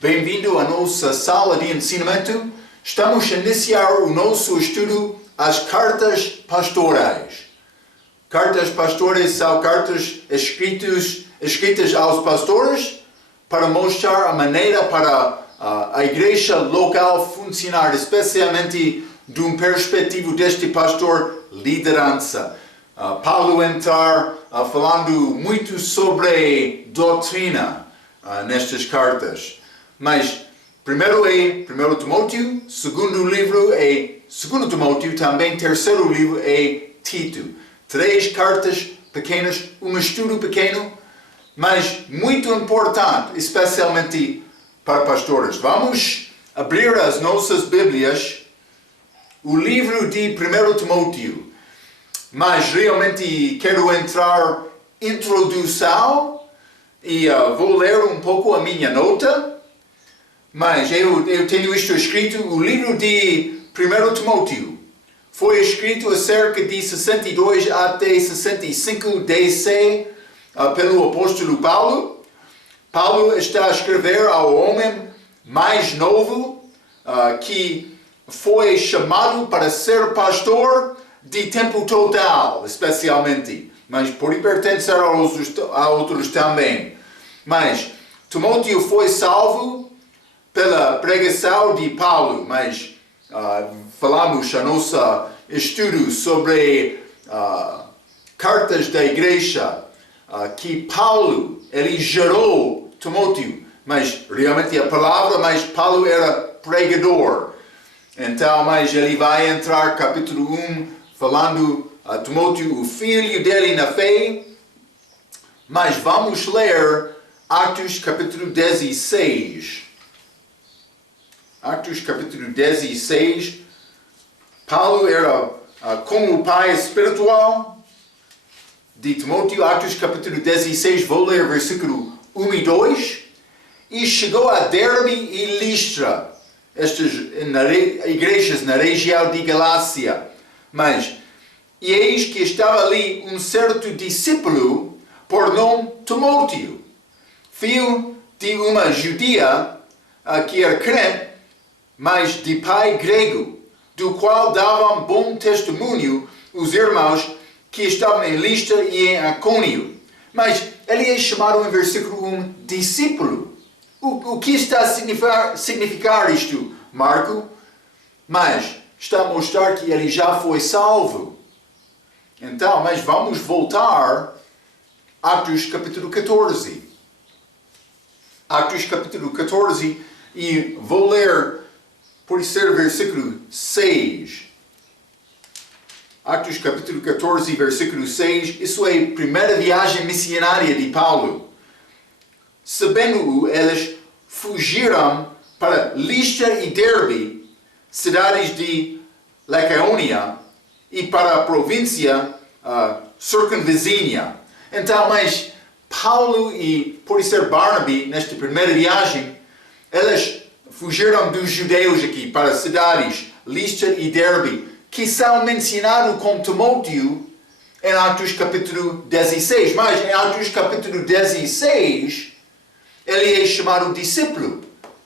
Bem-vindo à nossa sala de ensinamento. Estamos a iniciar o nosso estudo às cartas pastorais. Cartas pastorais são cartas escritas aos pastores para mostrar a maneira para a igreja local funcionar, especialmente de uma perspectiva deste pastor liderança. Paulo entrar falando muito sobre doutrina nestas cartas. Mas primeiro é 1 Timóteo, segundo livro é 2 Timóteo, também terceiro livro é Tito. 3 cartas pequenas, um estudo pequeno, mas muito importante, especialmente para pastores. Vamos abrir as nossas Bíblias, o livro de 1 Timóteo. Mas realmente quero entrar introdução e vou ler um pouco a minha nota. Mas eu tenho isto escrito, o livro de 1 Timóteo foi escrito cerca de 62 até 65 DC pelo apóstolo Paulo. Paulo está a escrever ao homem mais novo que foi chamado para ser pastor de tempo total, especialmente, mas pode pertencer a outros também. Mas Timóteo foi salvo pela pregação de Paulo, mas falamos a nosso estudo sobre cartas da igreja que Paulo, ele gerou Timóteo, mas realmente a palavra, mas Paulo era pregador. Então, mas ele vai entrar capítulo 1, falando a Timóteo, o filho dele na fé. Mas vamos ler Atos capítulo 16. Atos capítulo 16. Paulo era como o pai espiritual de Timóteo. Atos capítulo 16, vou ler versículo 1 e 2. E chegou a Derbe e Listra, estas igrejas na região de Galácia. Mas, e eis que estava ali um certo discípulo, por nome Timóteo, filho de uma judia que era crente, mas de pai grego, do qual davam bom testemunho os irmãos que estavam em Listra e em Icônio. Mas ele é chamado em versículo 1 discípulo. O que está a significar isto, Marco? Mas está a mostrar que ele já foi salvo. Então, mas vamos voltar a Atos capítulo 14. Atos capítulo 14 e vou ler, por ser versículo 6. Atos capítulo 14, versículo 6. Isso é a primeira viagem missionária de Paulo. Sabendo-o, eles fugiram para Listra e Derbe, cidades de Licaônia, e para a província circunvizinha. Então, mas Paulo e, por ser Barnaby, nesta primeira viagem, eles fugiram dos judeus aqui para cidades Listra e Derbe, que são mencionados com Timóteo em Atos capítulo 16. Mas em Atos capítulo 16, ele é chamado discípulo.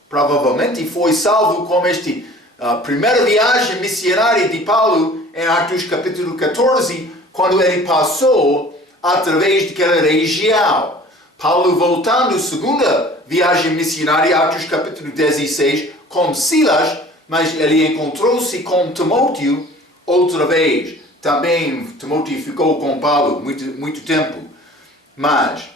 Provavelmente foi salvo com esta primeira viagem missionária de Paulo em Atos capítulo 14, quando ele passou através daquela região. Paulo voltando, segunda viagem missionária, Atos capítulo 16, com Silas, mas ele encontrou-se com Timóteo outra vez. Também Timóteo ficou com Paulo muito tempo. Mas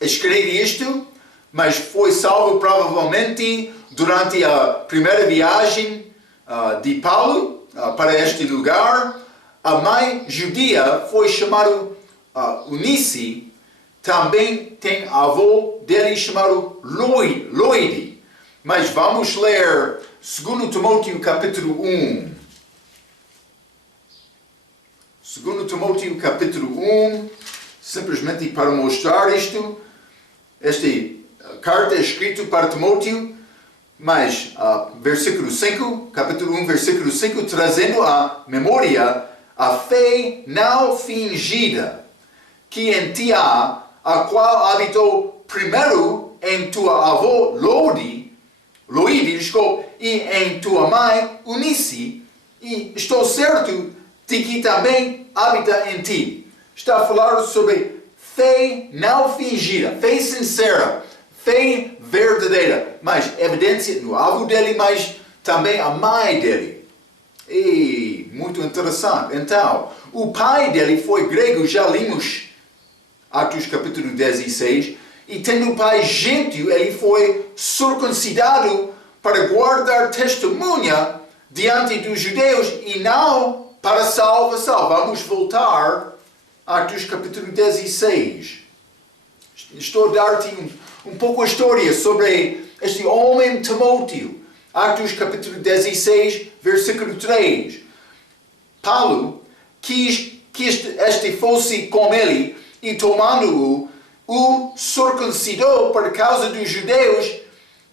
escreve isto, mas foi salvo provavelmente durante a primeira viagem de Paulo para este lugar. A mãe judia foi chamada Unice. Também tem avô dele chamado Loide. Mas vamos ler 2 Timóteo capítulo 1. 2 Timóteo capítulo 1, simplesmente para mostrar isto. Esta carta é escrita para Timóteo, mas versículo 5, capítulo 1, versículo 5, trazendo à memória a fé não fingida que em ti há, a qual habitou primeiro em tua avó Loide, e em tua mãe Unice, e estou certo de que também habita em ti. Está a falar sobre fé não fingida, fé sincera, fé verdadeira, mas evidência no avô dele, mas também a mãe dele. E muito interessante. Então, o pai dele foi grego, já limos Atos capítulo 16, e tendo o pai gentio, ele foi circuncidado para guardar testemunha diante dos judeus e não para salvação. Vamos voltar a Atos capítulo 16. Estou a dar-te um pouco a história sobre este homem Timóteo. Atos capítulo 16, versículo 3. Paulo quis que este fosse com ele e tomando-o, o circuncidou por causa dos judeus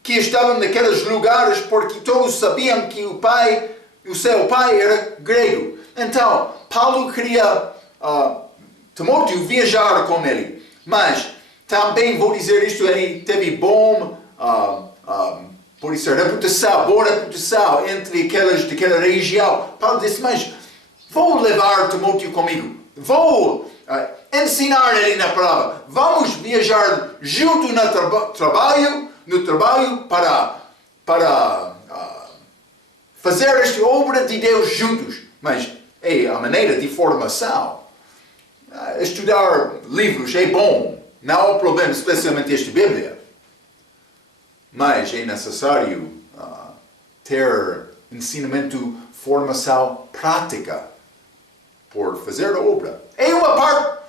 que estavam naqueles lugares, porque todos sabiam que o seu pai era grego. Então, Paulo queria Timóteo viajar com ele, mas também vou dizer isto, ele teve boa reputação entre daquela região. Paulo disse, mas vou levar Timóteo comigo, vou ensinar ele na palavra, vamos viajar junto no trabalho para fazer esta obra de Deus juntos. Mas é a maneira de formação. Estudar livros é bom, não há problema, especialmente esta Bíblia. Mas é necessário ter ensinamento, formação prática por fazer a obra. É uma parte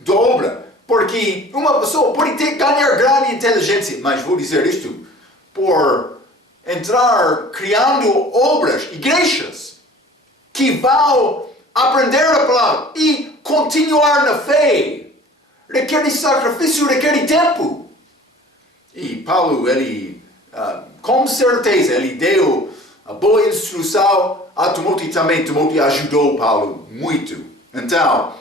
da obra, porque uma pessoa pode ganhar grande inteligência, mas vou dizer isto, por entrar criando obras, igrejas, que vão aprender a palavra e continuar na fé, requer sacrifício, requer tempo. E Paulo, ele, com certeza, ele deu a boa instrução a Timóteo também. Timóteo ajudou Paulo muito. Então,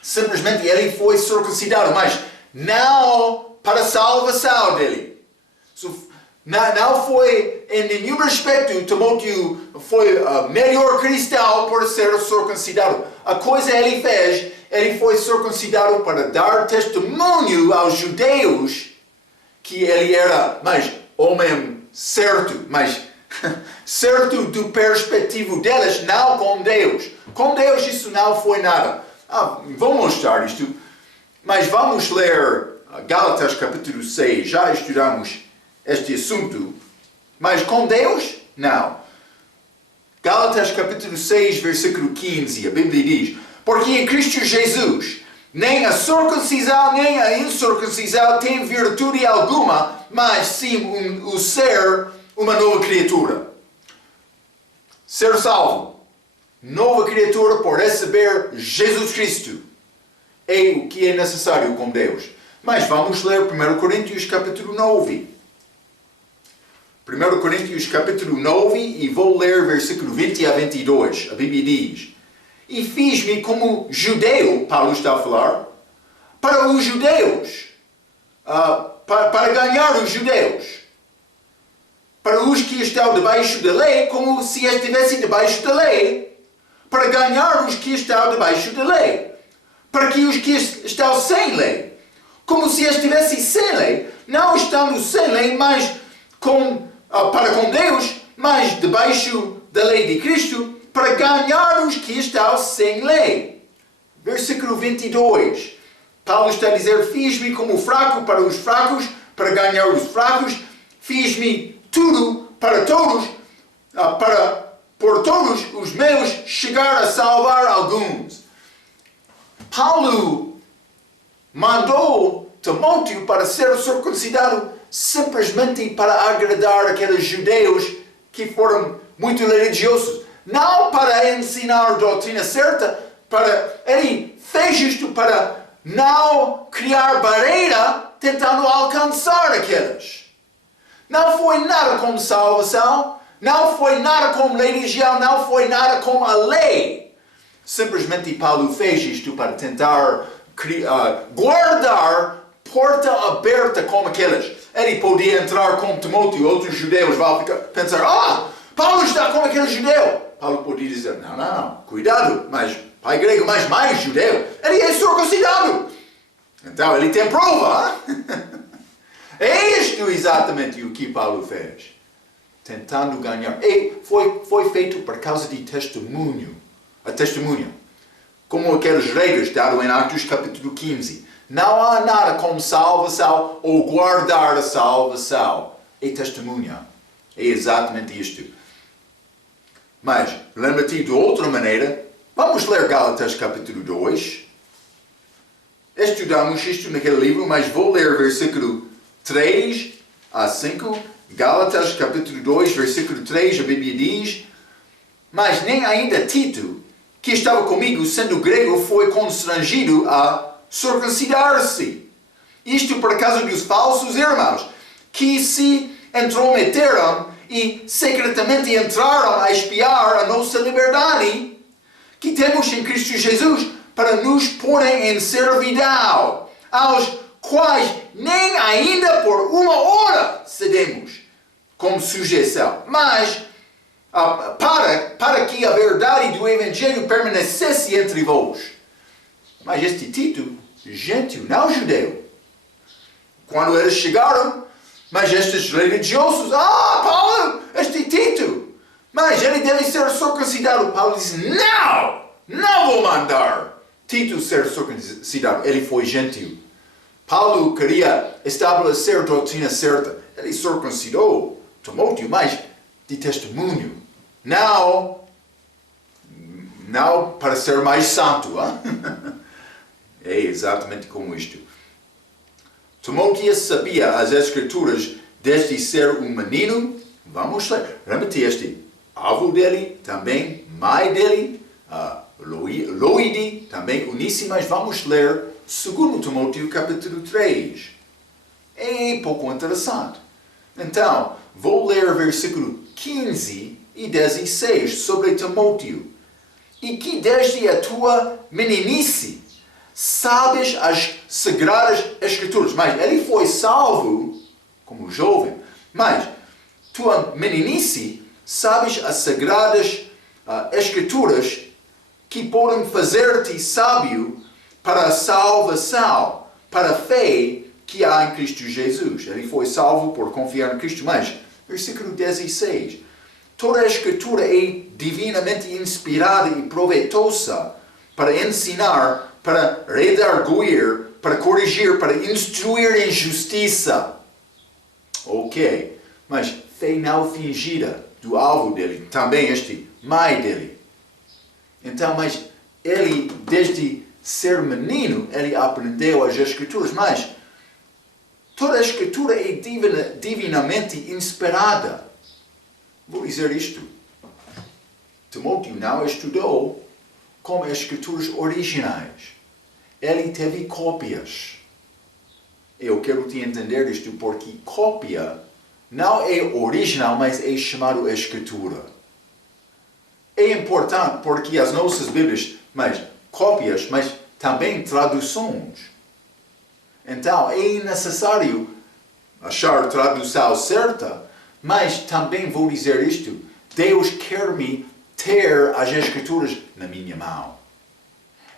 simplesmente ele foi circuncidado, mas não para a salvação dele. Não foi, em nenhum aspecto, Timóteo foi melhor cristão por ser circuncidado. A coisa ele fez, ele foi circuncidado para dar testemunho aos judeus que ele era, mas homem certo, mas certo do perspectivo deles, não com Deus. Com Deus isso não foi nada. Vou mostrar isto, mas vamos ler Gálatas capítulo 6, já estudamos este assunto, mas com Deus, não. Gálatas capítulo 6, versículo 15, a Bíblia diz, porque em Cristo Jesus, nem a circuncisão nem a incircuncisão tem virtude alguma, mas sim o ser uma nova criatura. Ser salvo, nova criatura por receber Jesus Cristo, é o que é necessário com Deus. Mas vamos ler 1 Coríntios capítulo 9. 1 Coríntios capítulo 9 e vou ler versículo 20 a 22. A Bíblia diz, e fiz-me como judeu, Paulo está a falar, para os judeus, para ganhar os judeus, para os que estão debaixo da lei, como se estivessem debaixo da lei, para ganhar os que estão debaixo da lei, para que os que estão sem lei, como se estivessem sem lei, não estando sem lei, mas para com Deus, mas debaixo da lei de Cristo, para ganhar os que estão sem lei. Versículo 22. Paulo está a dizer, fiz-me como fraco para os fracos, para ganhar os fracos, fiz-me tudo para todos, para por todos os meus chegar a salvar alguns. Paulo mandou Timóteo para ser circuncidado simplesmente para agradar aqueles judeus que foram muito religiosos. Não para ensinar a doutrina certa, ele fez isto para não criar barreira tentando alcançar aqueles. Não foi nada como salvação, não foi nada como religião, não foi nada como a lei. Simplesmente Paulo fez isto para tentar guardar porta aberta como aqueles. ele podia entrar com Timóteo, outros judeus vão pensar, Paulo está como aquele judeu. Paulo podia dizer, não, cuidado, mas pai grego, mas mais judeu, ele é circuncidado. Então ele tem prova. É isto exatamente o que Paulo fez. Tentando ganhar. E foi feito por causa de testemunho. A testemunha. Como aqueles regras dados em Atos capítulo 15. Não há nada como salvação ou guardar a salvação. É testemunha. É exatamente isto. Mas, lembra-te de outra maneira. Vamos ler Gálatas capítulo 2. Estudamos isto naquele livro, mas vou ler versículo 3 a 5. Gálatas capítulo 2, versículo 3, a Bíblia diz: mas nem ainda Tito, que estava comigo, sendo grego, foi constrangido a circuncidar-se. Isto por causa dos falsos irmãos, que se intrometeram e secretamente entraram a espiar a nossa liberdade, que temos em Cristo Jesus, para nos porem em servidão, aos quais nem ainda por uma hora cedemos, como sujeição, mas para que a verdade do Evangelho permanecesse entre vós. Mas este Tito, gentio, não judeu, quando eles chegaram, mas estes religiosos, Paulo, este Tito, mas ele deve ser circuncidado. Paulo diz, não vou mandar Tito ser circuncidado. Ele foi gentio. Paulo queria estabelecer a doutrina certa. Ele circuncidou Timóteo, mas de testemunho. Não para ser mais santo. É exatamente como isto. Timóteo sabia as Escrituras desde ser um menino. Vamos ler. Lembra-te este avô dele, também mãe dele, Loide, também Uníssimas. Vamos ler 2 Timóteo capítulo 3. É pouco interessante. Então, vou ler versículo 15 e 16 sobre Timóteo. E que desde a tua meninice sabes as Sagradas Escrituras. Mas ele foi salvo como jovem. Mas tua meninice sabes as Sagradas Escrituras que podem fazer-te sábio para a salvação, para a fé que há em Cristo Jesus. Ele foi salvo por confiar em Cristo. Mas, versículo 16. Toda a Escritura é divinamente inspirada e proveitosa para ensinar, para redarguir, para corrigir, para instruir em justiça. Ok. Mas fé não fingida do alvo dele, também este mãe dele. Então, mas ele, desde ser menino, ele aprendeu as Escrituras, mas toda a Escritura é divinamente inspirada. Vou dizer isto. Timóteo não estudou com as Escrituras originais. Ele teve cópias. Eu quero te entender isto porque cópia não é original, mas é chamado Escritura. É importante porque as nossas Bíblias, mas cópias, mas também traduções. Então é necessário achar a tradução certa, mas também vou dizer isto. Deus quer-me ter as Escrituras na minha mão.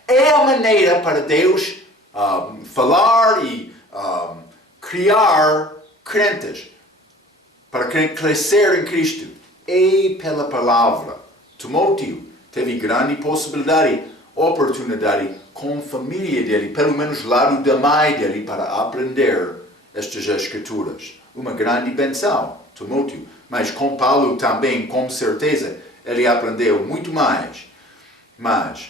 É a maneira para Deus falar e criar crentes, para crescer em Cristo. É pela palavra. Timóteo teve grande possibilidade, oportunidade com a família dele, pelo menos lado da mãe dele, para aprender estas Escrituras. Uma grande benção, Timóteo. Mas com Paulo também, com certeza, ele aprendeu muito mais. Mas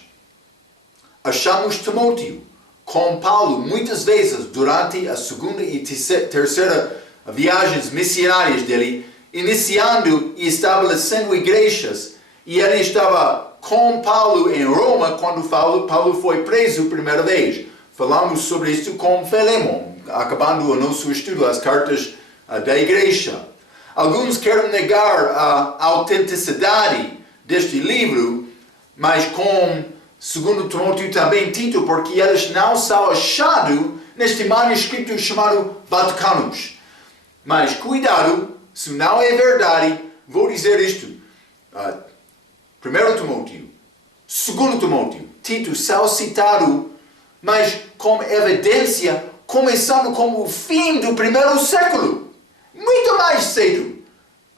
achamos Timóteo com Paulo muitas vezes durante a segunda e terceira viagens missionárias dele, iniciando e estabelecendo igrejas. E ele estava com Paulo em Roma quando Paulo foi preso a primeira vez. Falamos sobre isso com Filemon, acabando o nosso estudo, as cartas da igreja. Alguns querem negar a autenticidade deste livro, mas com 2 Timóteo também Tito, porque eles não são achados neste manuscrito chamado Vaticanus. Mas cuidado, se não é verdade, vou dizer isto. 1 Timóteo, 2 Timóteo, Tito são citados, mas com evidência, começando com o fim do primeiro século. Muito mais cedo,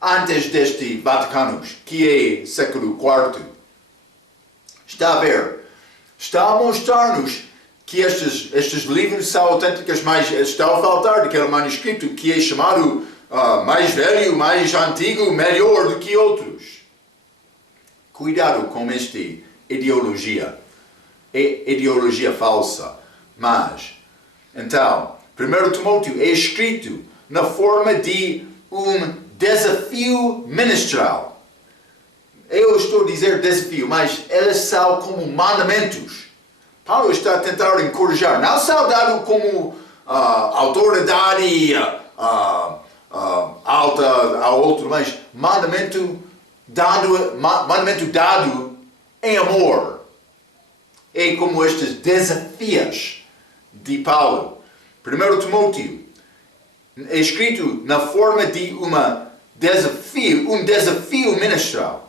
antes deste Vaticanus, que é século IV. Está a ver? Está a mostrar-nos que estes livros são autênticos, mas está a faltar daquele manuscrito que é chamado mais velho, mais antigo, melhor do que outros. Cuidado com esta ideologia. É ideologia falsa. Mas, então, 1 Timóteo é escrito na forma de um desafio ministerial. Eu estou a dizer desafio, mas eles são como mandamentos. Paulo está a tentar encorajar, não são dados como autoridade alta a outro, mas mandamento dado em amor. É como estes desafios de Paulo. 1 Timóteo é escrito na forma de um desafio ministerial.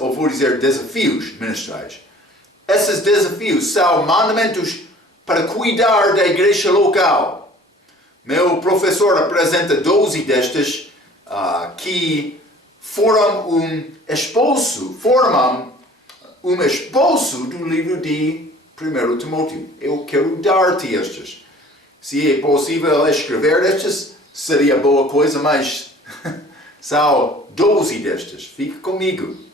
Ou vou dizer desafios ministeriais. Esses desafios são mandamentos para cuidar da igreja local. Meu professor apresenta 12 destes que formam um esboço do livro de 1 Timóteo. Eu quero dar-te estes. Se é possível escrever estes, seria boa coisa, mas são 12 destes. Fique comigo.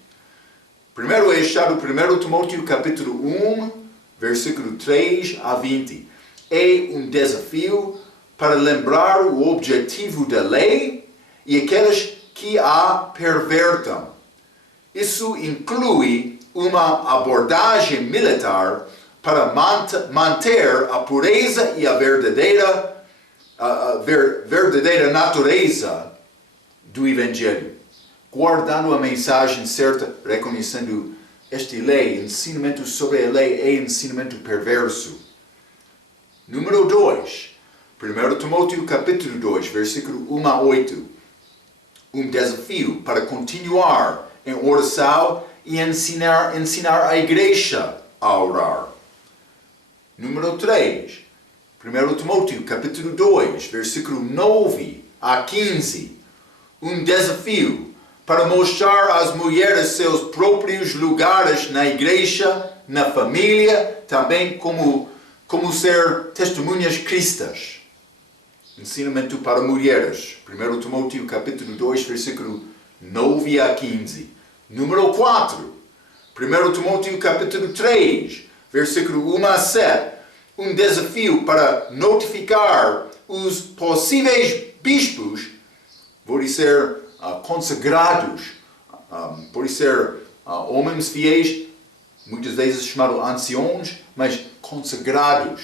Primeiro é achado 1 Timóteo capítulo 1, versículo 3 a 20. É um desafio para lembrar o objetivo da lei e aqueles que a pervertam. Isso inclui uma abordagem militar para manter a pureza e a verdadeira natureza do Evangelho. Guardando a mensagem certa, reconhecendo esta lei, ensinamento sobre a lei é ensinamento perverso. Número 2, 1 Timóteo capítulo 2, versículo 1 a 8. Um desafio para continuar em oração e ensinar a igreja a orar. Número 3, 1 Timóteo capítulo 2, versículo 9 a 15. Um desafio para mostrar às mulheres seus próprios lugares na igreja, na família, também como ser testemunhas cristãs. Ensinamento para mulheres. 1 Timóteo capítulo 2, versículo 9 a 15. Número 4. 1 Timóteo capítulo 3, versículo 1 a 7. Um desafio para notificar os possíveis bispos, vou dizer, consagrados, por ser homens fiéis, muitas vezes chamados anciãos, mas consagrados,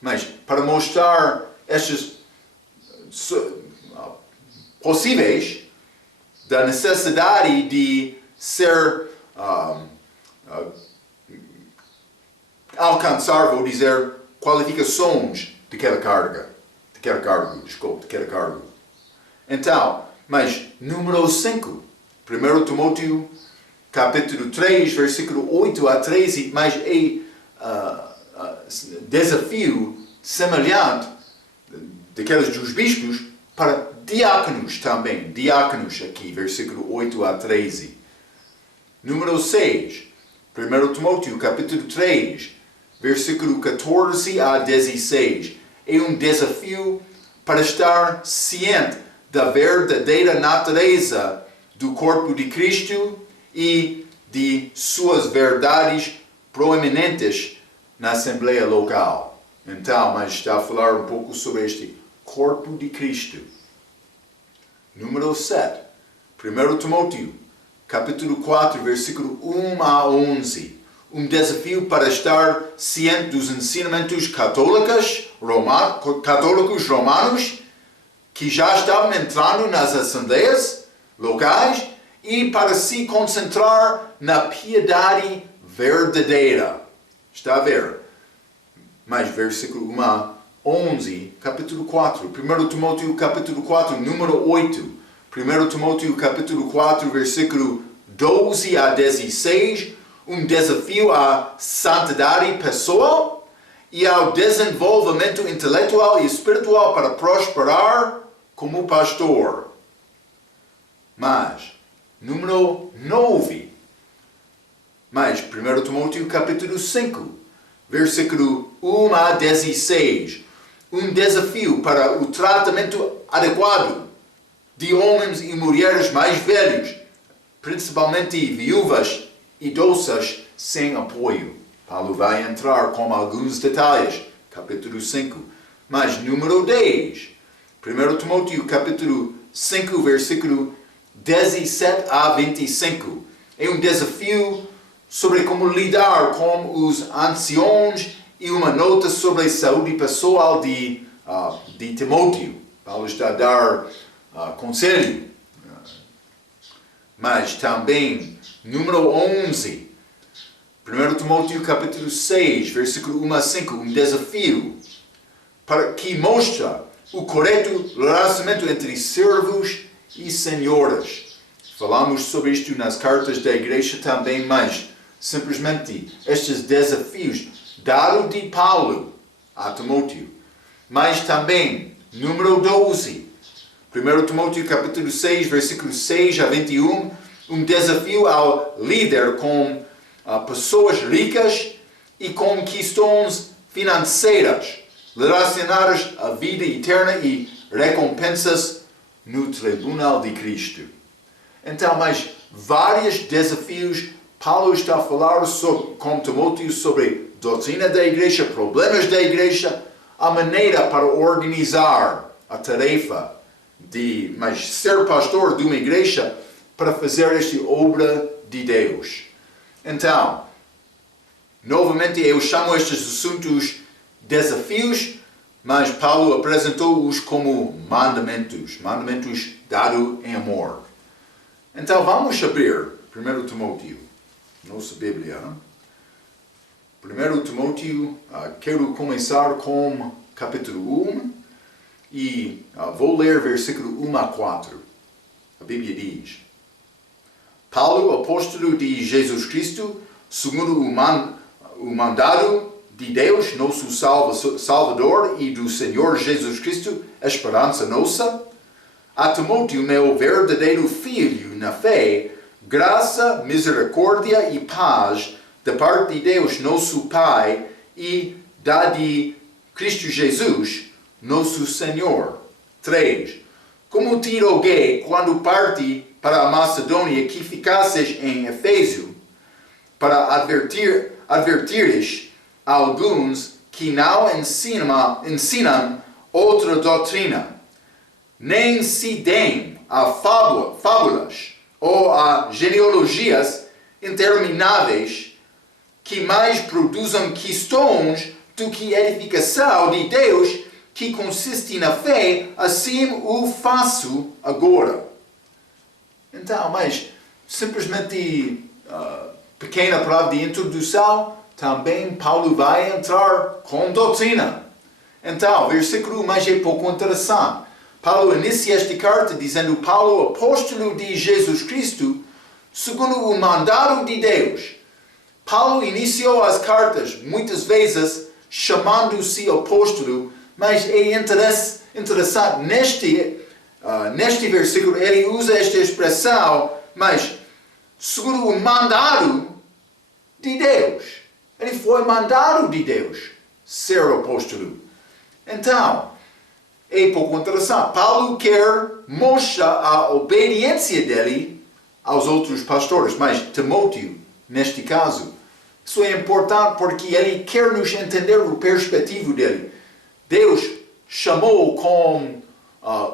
mas para mostrar estes possíveis da necessidade de ser alcançar, vou dizer, qualificações daquela cargo. Então, mas número 5, 1 Timóteo capítulo 3, versículo 8 a 13, mas é desafio semelhante daqueles dos bispos para diáconos também. Diáconos aqui, versículo 8 a 13. Número 6, 1 Timóteo capítulo 3, versículo 14 a 16. É um desafio para estar ciente da verdadeira natureza do corpo de Cristo e de suas verdades proeminentes na Assembleia local. Então, mas está a falar um pouco sobre este corpo de Cristo. Número 7. 1 Timóteo, capítulo 4, versículo 1 a 11. Um desafio para estar ciente dos ensinamentos católicos romanos que já estavam entrando nas assembleias locais e para se concentrar na piedade verdadeira. Está a ver? Mas versículo 1 a 11, capítulo 4. 1 Timóteo, capítulo 4, número 8. 1 Timóteo, capítulo 4, versículo 12 a 16. Desafio à santidade pessoal e ao desenvolvimento intelectual e espiritual para prosperar como pastor. Mas, número 9. Mas, 1 Timóteo capítulo 5, versículo 1 a 16. Desafio para o tratamento adequado de homens e mulheres mais velhos, principalmente viúvas, idosas, sem apoio. Paulo vai entrar com alguns detalhes, capítulo 5. Mas, número 10. 1 Timóteo capítulo 5, versículo 17 a 25. É desafio sobre como lidar com os anciãos e uma nota sobre a saúde pessoal de Timóteo. Paulo está a dar conselho. Mas também, número 11. 1 Timóteo capítulo 6, versículo 1 a 5. Desafio para que mostra o correto relacionamento entre servos e senhores. Falamos sobre isto nas cartas da igreja também, mas simplesmente estes desafios dados de Paulo a Timóteo. Mas também, número 12. 1 Timóteo capítulo 6, versículo 6 a 21. Desafio ao líder com pessoas ricas e com questões financeiras relacionadas à vida eterna e recompensas no tribunal de Cristo. Então, mais vários desafios. Paulo está a falar com Timóteo sobre doutrina da igreja, problemas da igreja, a maneira para organizar a tarefa de ser pastor de uma igreja para fazer esta obra de Deus. Então, novamente eu chamo estes assuntos desafios, mas Paulo apresentou-os como mandamentos dados em amor. Então vamos abrir 1 Timóteo, nossa Bíblia. 1 Timóteo, quero começar com capítulo 1 e vou ler versículo 1 a 4. A Bíblia diz: Paulo, apóstolo de Jesus Cristo, segundo o mandado de Deus, nosso Salvador, e do Senhor Jesus Cristo, esperança nossa, a Timóteo, meu verdadeiro filho na fé, graça, misericórdia e paz da parte de Deus, nosso Pai, e da de Cristo Jesus, nosso Senhor. 3. Como te roguei, quando parti para a Macedônia, que ficasses em Efésio, para advertires alguns que não ensinam outra doutrina, nem se deem a fábulas ou a genealogias intermináveis, que mais produzam questões do que edificação de Deus, que consiste na fé, assim o faço agora. Então, mas simplesmente pequena palavra de introdução, também Paulo vai entrar com doutrina. Então, versículo mais é pouco interessante. Paulo inicia esta carta dizendo: Paulo, apóstolo de Jesus Cristo, segundo o mandado de Deus. Paulo iniciou as cartas, muitas vezes, chamando-se apóstolo, mas é interessante, neste versículo, ele usa esta expressão, mas segundo o mandado de Deus. Ele foi mandado de Deus ser apóstolo. Então, é pouco interessante. Paulo quer mostrar a obediência dele aos outros pastores, mas Timóteo, neste caso, isso é importante porque ele quer nos entender o perspectivo dele. Deus chamou com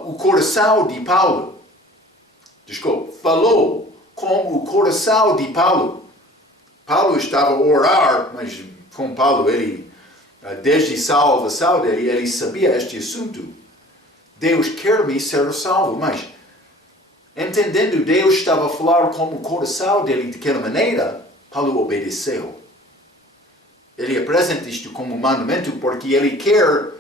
o coração de Paulo. Falou com o coração de Paulo. Paulo estava a orar, mas com Paulo, ele, desde a salvação dele, ele sabia este assunto. Deus quer me ser salvo, mas entendendo Deus estava a falar com o coração dele daquela maneira, Paulo obedeceu. Ele apresenta isto como mandamento porque ele quer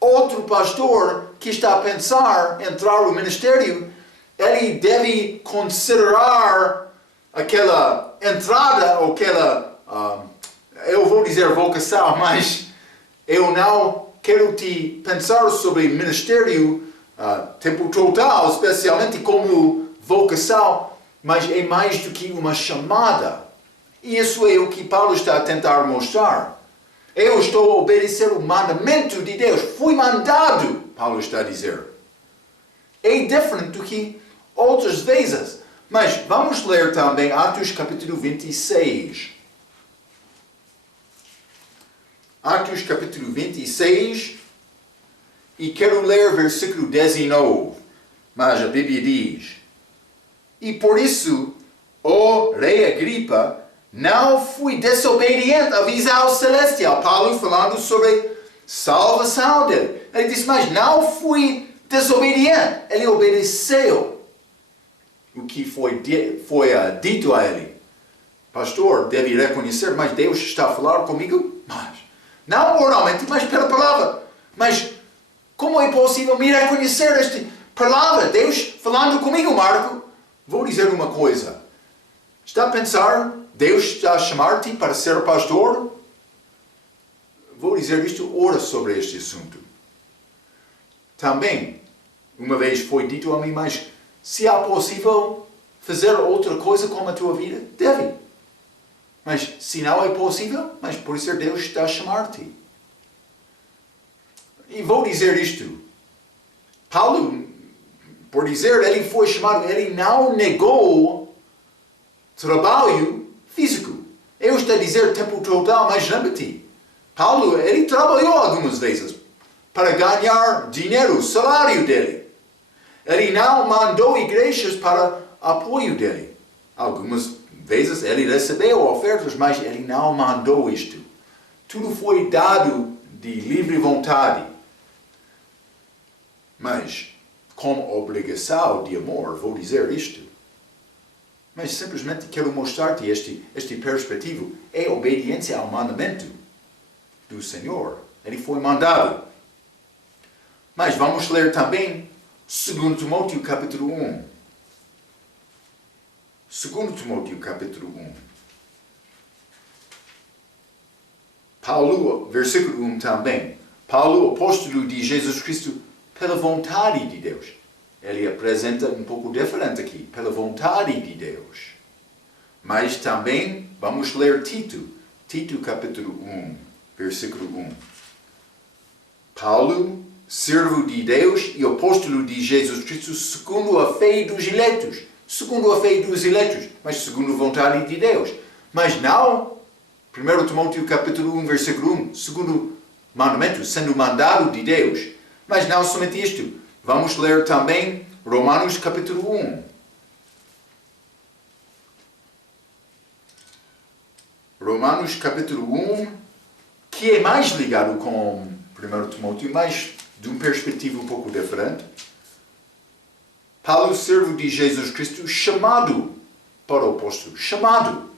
outro pastor que está a pensar em entrar no ministério, ele deve considerar aquela entrada, ou aquela, eu vou dizer vocação, mas eu não quero te pensar sobre ministério, tempo total, especialmente como vocação, mas é mais do que uma chamada. E isso é o que Paulo está a tentar mostrar. Eu estou a obedecer o mandamento de Deus. Fui mandado, Paulo está a dizer. É diferente do que outras vezes. Mas vamos ler também Atos capítulo 26. Atos capítulo 26. E quero ler versículo 19. Mas a Bíblia diz: E por isso, ó rei Agripa, não fui desobediente à visão celestial. Paulo falando sobre salvação dele. Ele disse, mas não fui desobediente. Ele obedeceu o que foi dito a ele. Pastor, deve reconhecer, mas Deus está a falar comigo? Mas, não oralmente, mas pela palavra. Mas como é possível me reconhecer esta palavra? Deus falando comigo, Marco? Vou dizer uma coisa. Está a pensar, Deus está a chamar-te para ser pastor? Vou dizer isto, ora sobre este assunto. Também, uma vez foi dito a mim, mas se é possível fazer outra coisa com a tua vida, deve. Mas se não é possível, mas por isso Deus está a chamar-te. E vou dizer isto. Paulo, por dizer, ele foi chamado, ele não negou trabalho físico. Eu estou a dizer tempo total, mas lembra-te. Paulo, ele trabalhou algumas vezes para ganhar dinheiro, salário dele. Ele não mandou igrejas para apoio dele. Algumas vezes ele recebeu ofertas, mas ele não mandou isto. Tudo foi dado de livre vontade. Mas, com obrigação de amor, vou dizer isto. Mas simplesmente quero mostrar-te este perspectivo. É obediência ao mandamento do Senhor. Ele foi mandado. Mas vamos ler também 2 Timóteo capítulo 1. 2 Timóteo capítulo 1. Paulo, versículo 1 também. Paulo, apóstolo de Jesus Cristo, pela vontade de Deus. Ele apresenta um pouco diferente aqui. Pela vontade de Deus. Mas também vamos ler Tito. Tito capítulo 1, versículo 1. Paulo, servo de Deus e apóstolo de Jesus Cristo, segundo a fé dos eleitos. Segundo a fé dos eleitos, mas segundo a vontade de Deus. Mas não, 1 Timóteo capítulo 1, versículo 1, segundo mandamento, sendo mandado de Deus. Mas não somente isto. Vamos ler também Romanos capítulo 1. Romanos capítulo 1, que é mais ligado com 1 Timóteo, mas de uma perspectiva um pouco diferente. Paulo, servo de Jesus Cristo, chamado para o apóstolo. Chamado.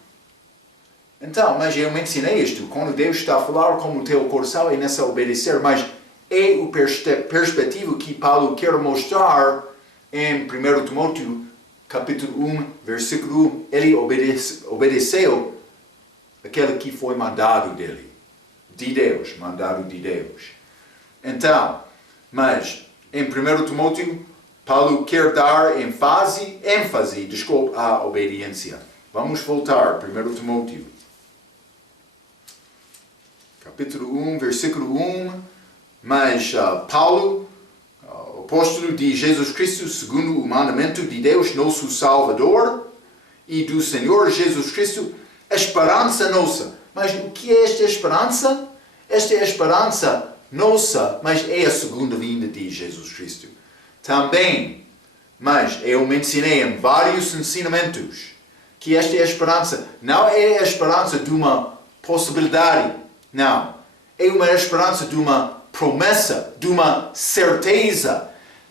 Então, mas eu mencionei isto. Quando Deus está a falar com o teu coração, é nessa obedecer. Mas é o perspectivo que Paulo quer mostrar em 1 Timóteo, capítulo 1, versículo 1. Ele obedeceu aquele que foi mandado dele. De Deus, mandado de Deus. Então, mas em 1 Timóteo, Paulo quer dar ênfase, à obediência. Vamos voltar, 1 Timóteo. Capítulo 1, versículo 1. Mas Paulo, apóstolo de Jesus Cristo, segundo o mandamento de Deus, nosso Salvador, e do Senhor Jesus Cristo, a esperança nossa. Mas o que é esta esperança? Esta é a esperança nossa, mas é a segunda vinda de Jesus Cristo. Também, mas eu mencionei em vários ensinamentos que esta é a esperança. Não é a esperança de uma possibilidade, não. É uma esperança de uma promessa, de uma certeza.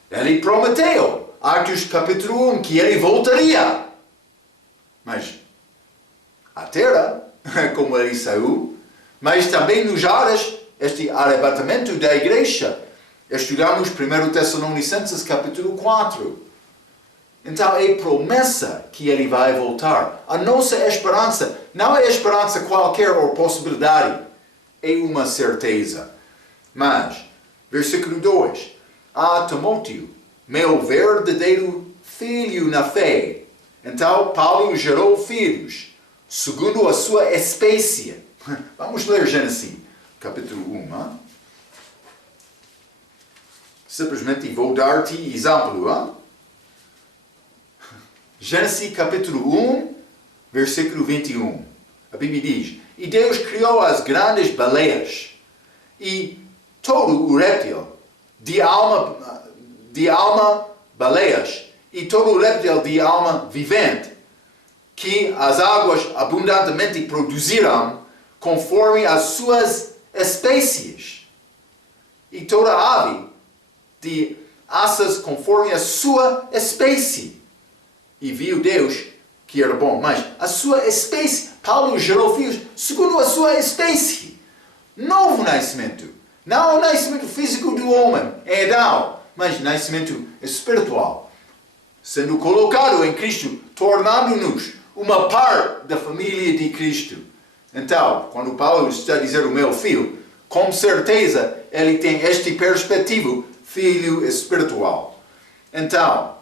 Ele prometeu, Atos capítulo 1, que ele voltaria. Mas a terra, como ele saiu, mas também nos ares, este arrebatamento da igreja, Estudamos 1 Tessalonicenses capítulo 4. Então é promessa que ele vai voltar. A nossa esperança não é esperança qualquer ou possibilidade, é uma certeza. Mas, versículo 2, a Timóteo, meu verdadeiro filho na fé. Então Paulo gerou filhos, segundo a sua espécie. Vamos ler Gênesis, capítulo 1. Simplesmente vou dar-te exemplo. Gênesis capítulo 1, versículo 21. A Bíblia diz: E Deus criou as grandes baleias e todo o réptil de alma baleias e todo o réptil de alma vivente que as águas abundantemente produziram conforme as suas espécies e toda ave de asas conforme a sua espécie. E viu Deus que era bom. Mas a sua espécie, Paulo gerou filhos segundo a sua espécie. Novo nascimento. Não o nascimento físico do homem, é Adão, mas nascimento espiritual. Sendo colocado em Cristo, tornando-nos uma parte da família de Cristo. Então, quando Paulo está a dizer o meu filho, com certeza ele tem este perspectivo, filho espiritual. Então,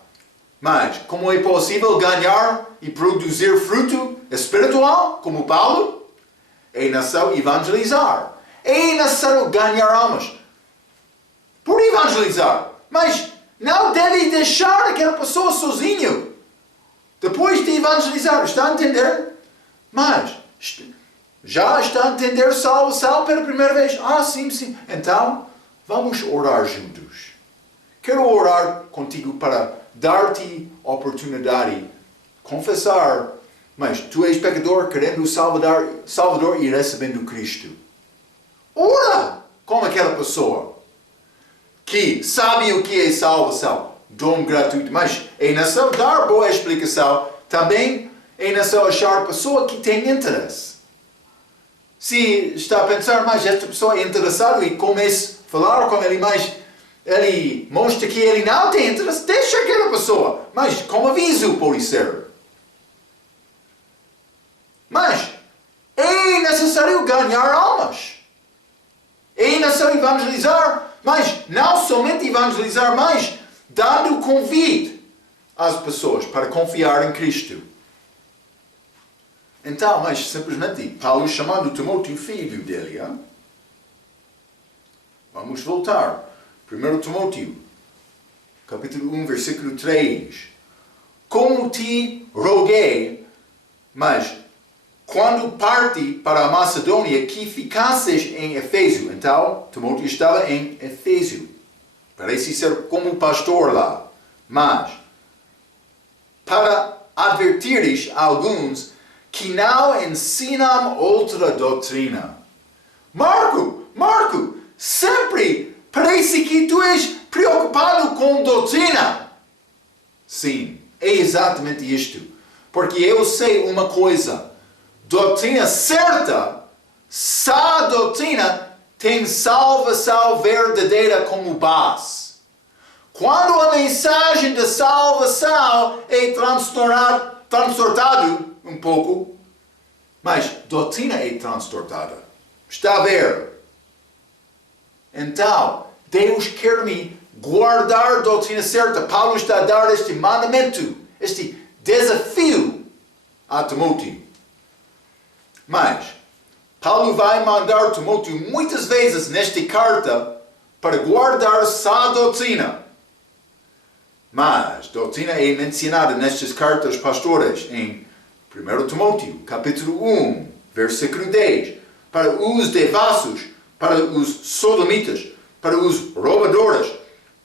mas como é possível ganhar e produzir fruto espiritual, como Paulo? É necessário evangelizar. É necessário ganhar almas por evangelizar. Mas não deve deixar aquela pessoa sozinho depois de evangelizar. Está a entender? Mas já está a entender salvação pela primeira vez? Sim. Então, vamos orar juntos. Quero orar contigo para dar-te oportunidade, confessar, mas tu és pecador querendo o Salvador e recebendo Cristo. Ora com aquela pessoa que sabe o que é salvação, dom gratuito, mas é necessário dar boa explicação, também é necessário achar pessoa que tem interesse. Se está a pensar, mas esta pessoa é interessada e comece a falar com ele, mas ele mostra que ele não tem interesse, deixa aquela pessoa, mas com aviso pode ser. Mas é necessário ganhar almas. É necessário evangelizar, mas não somente evangelizar, mas dando convite às pessoas para confiar em Cristo. Então, mas simplesmente Paulo chamando Timóteo filho dele. Vamos voltar. 1 Timóteo, capítulo 1, versículo 3. Como te roguei, mas quando parti para a Macedônia, que ficasses em Efésio. Então, Timóteo estava em Efésio. Parece ser como pastor lá. Mas, para advertires alguns que não ensinam outra doutrina. Marco, sempre parece que tu és preocupado com doutrina. Sim, é exatamente isto. Porque eu sei uma coisa. Doutrina certa, sã doutrina, tem salvação verdadeira como base. Quando a mensagem da salvação é transtornado um pouco, mas doutrina é transtornada. Está a ver? Então, Deus quer me guardar a doutrina certa. Paulo está a dar este mandamento, este desafio a Timóteo. Mas, Paulo vai mandar Timóteo muitas vezes nesta carta para guardar sã doutrina. Mas, doutrina é mencionada nestas cartas pastorais em 1 Timóteo, capítulo 1, versículo 10. Para os devassos, para os sodomitas, para os roubadores,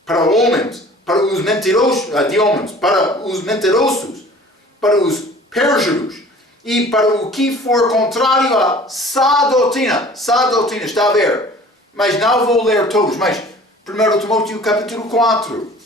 para homens, para os mentirosos, para os mentirosos, para os pérjuros, e para o que for contrário à sã doutrina. Sã doutrina, está a ver? Mas não vou ler todos, mas 1 Timóteo capítulo 4,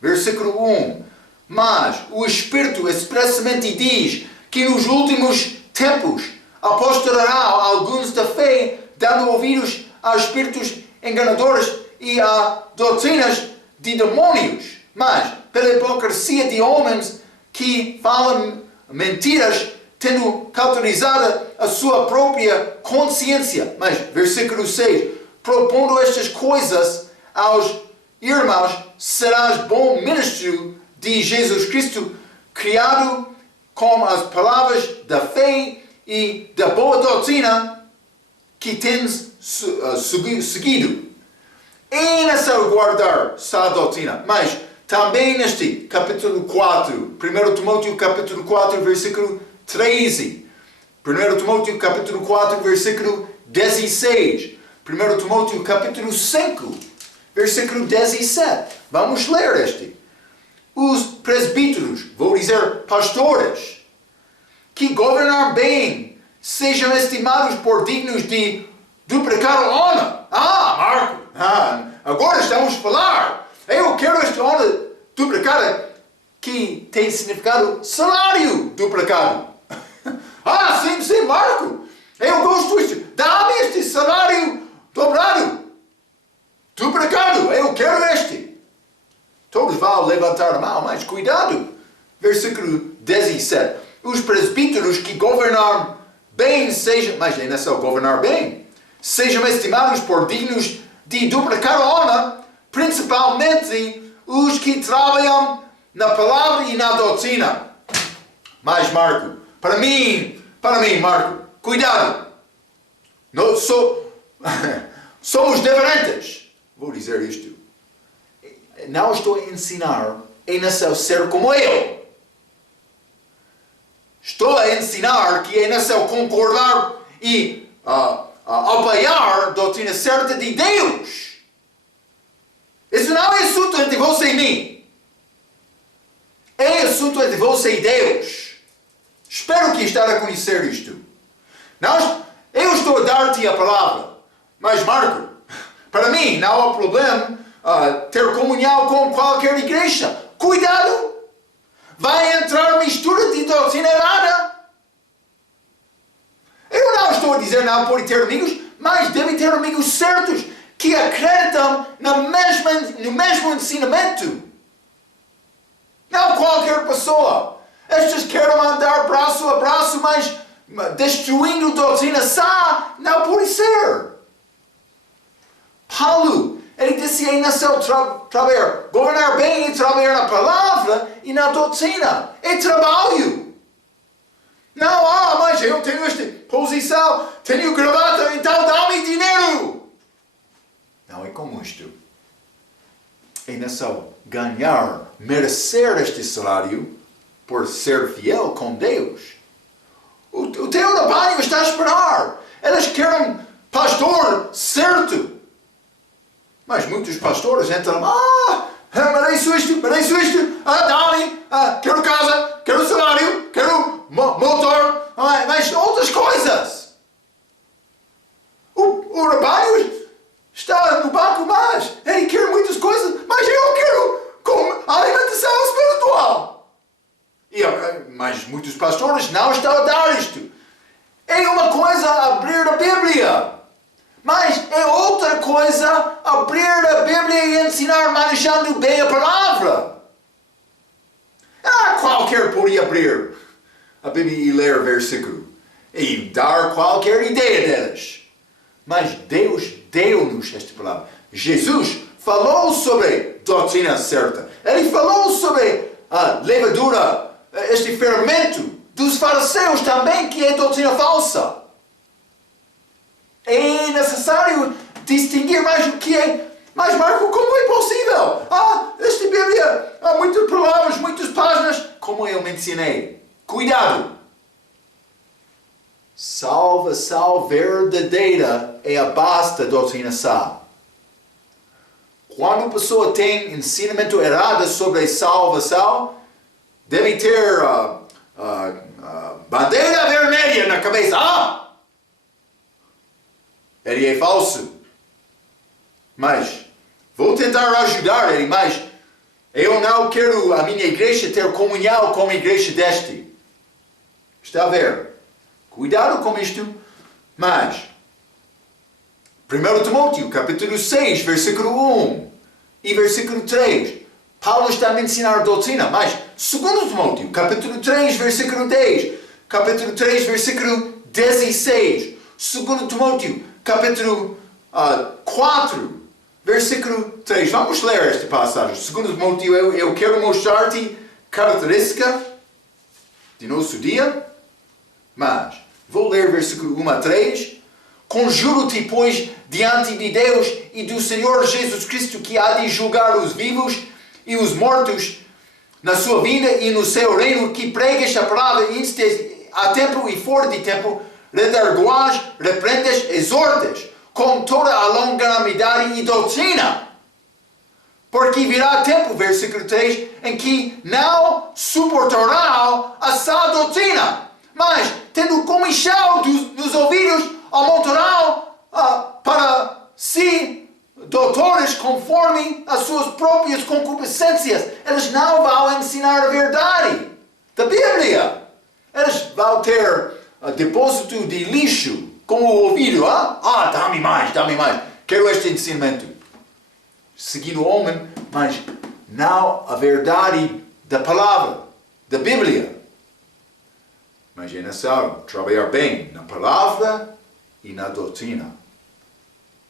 versículo 1. Mas o Espírito expressamente diz que nos últimos tempos apostalarão alguns da fé, dando ouvidos a espíritos enganadores e a doutrinas de demônios, mas pela hipocrisia de homens que falam mentiras, tendo cauterizado a sua própria consciência. Mas, versículo 6, propondo estas coisas aos irmãos, serás bom ministro de Jesus Cristo, criado com as palavras da fé e da boa doutrina que tens seguido. É necessário guardar essa doutrina, mas também neste capítulo 4, 1 Timóteo capítulo 4, versículo 13, 1 Timóteo capítulo 4, versículo 16, 1 Timóteo capítulo 5, versículo 17. Vamos ler este. Os presbíteros, vou dizer pastores, que governam bem, sejam estimados por dignos de duplicar a honra. Marco, agora estamos a falar. Eu quero esta honra duplicada, que tem significado salário duplicado. Sim, Marco. Eu gosto disto. Dá-me este salário dobrado, duplicado. Eu quero este. Todos vão levantar a mão, mas cuidado. Versículo 17. Os presbíteros que governam bem sejam, mas ainda só governar bem, sejam estimados por dignos de duplicar a honra, principalmente os que trabalham na palavra e na doutrina. Mas Marco, para mim, Marco, cuidado. Somos diferentes. Vou dizer isto. Não estou a ensinar é necessário ser como eu. Estou a ensinar que é necessário concordar e apoiar a doutrina certa de Deus. Isso não é assunto entre você e mim. É assunto entre você e Deus. Espero que esteja a conhecer isto. Eu estou a dar-te a palavra. Mas Marco, para mim não há problema ter comunhão com qualquer igreja. Cuidado! Vai entrar mistura de doutrina errada. Eu não estou a dizer não pode ter amigos, mas deve ter amigos certos que acreditam no mesmo ensinamento. Não qualquer pessoa. Estas querem andar braço a braço, mas destruindo doutrina sã, não pode ser. Paulo, ele disse aí trabalhar, governar bem e trabalhar na palavra e na doutrina. É trabalho. Não, mas eu tenho esta posição, tenho gravata, então dá-me dinheiro. Não é como isto. É necessário ganhar, merecer este salário por ser fiel com Deus. O teu trabalho está a esperar. Eles querem pastor certo. Mas muitos pastores entram, mereço isto, dá-me, quero casa, quero salário, quero motor, mas outras coisas. O rebanho está no banco, mas ele quer muitas coisas, mas eu quero alimentação espiritual. Mas muitos pastores não estão a dar isto. É uma coisa abrir a Bíblia. Mas é outra coisa abrir a Bíblia e ensinar manejando bem a palavra. Qualquer podia abrir a Bíblia e ler o versículo e dar qualquer ideia delas. Mas Deus deu-nos esta palavra. Jesus falou sobre a doutrina certa. Ele falou sobre a levadura, este fermento dos fariseus também, que é doutrina falsa. É necessário distinguir mais o que é. Mas Marco, como é possível? Esta Bíblia há muitas palavras, muitas páginas. Como eu mencionei. Cuidado. Salvação verdadeira é a base da doutrina sã. Quando a pessoa tem ensinamento errado sobre salvação, deve ter bandeira vermelha na cabeça. Ele é falso. Mas vou tentar ajudar ele, mas eu não quero a minha igreja ter comunhão com a igreja deste. Está a ver? Cuidado com isto. Mas 1 Timóteo, capítulo 6, versículo 1 e versículo 3. Paulo está a ensinar a doutrina, mas 2 Timóteo, capítulo 3, versículo 10, capítulo 3, versículo 16, 2 Timóteo, capítulo 4, versículo 3. Vamos ler esta passagem. 2 Timóteo, eu quero mostrar-te característica de nosso dia, mas vou ler versículo 1 a 3. Conjuro-te, pois, diante de Deus e do Senhor Jesus Cristo, que há de julgar os vivos e os mortos na sua vida e no seu reino, que pregues a palavra a tempo e fora de tempo, redarguas, reprendes, exortes, com toda a longanimidade e doutrina. Porque virá tempo, versículo 3, em que não suportarão a sã doutrina, mas, tendo comichão nos ouvidos, amontoarão para si doutores conforme as suas próprias concupiscências. Eles não vão ensinar a verdade da Bíblia. Eles vão ter depósito de lixo com o ouvido. Dá-me mais. Quero este ensinamento. Seguindo o homem, mas não a verdade da palavra, da Bíblia. Mas é necessário trabalhar bem na palavra e na doutrina.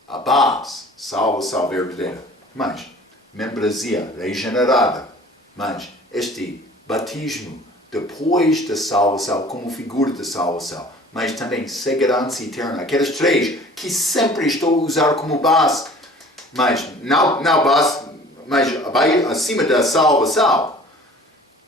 A base, salvação verdadeira. Mas, membresia regenerada. Mas, este batismo depois da salvação, como figura da salvação. Mas também segurança eterna. Aquelas três que sempre estou a usar como base. Mas, não base, mas acima da salvação.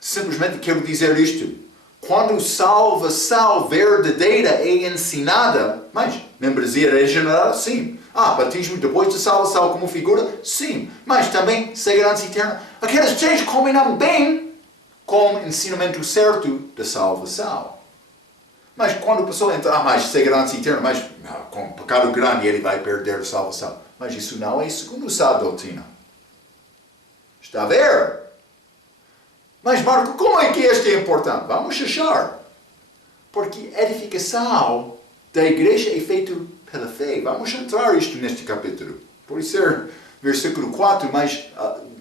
Simplesmente quero dizer isto. Quando salvação verdadeira é ensinada, mas membresia regenerada, sim. Batismo depois da salvação como figura, sim. Mas também segurança eterna. Aquelas três combinam bem com o ensinamento certo da salvação. Mas quando a pessoa entra, mais segurança eterna, mas com pecado grande ele vai perder a salvação. Mas isso não é segundo a doutrina. Está a ver? Mas Marco, como é que este é importante? Vamos achar. Porque a edificação da igreja é feita pela fé. Vamos entrar isto neste capítulo. Pode ser versículo 4, mas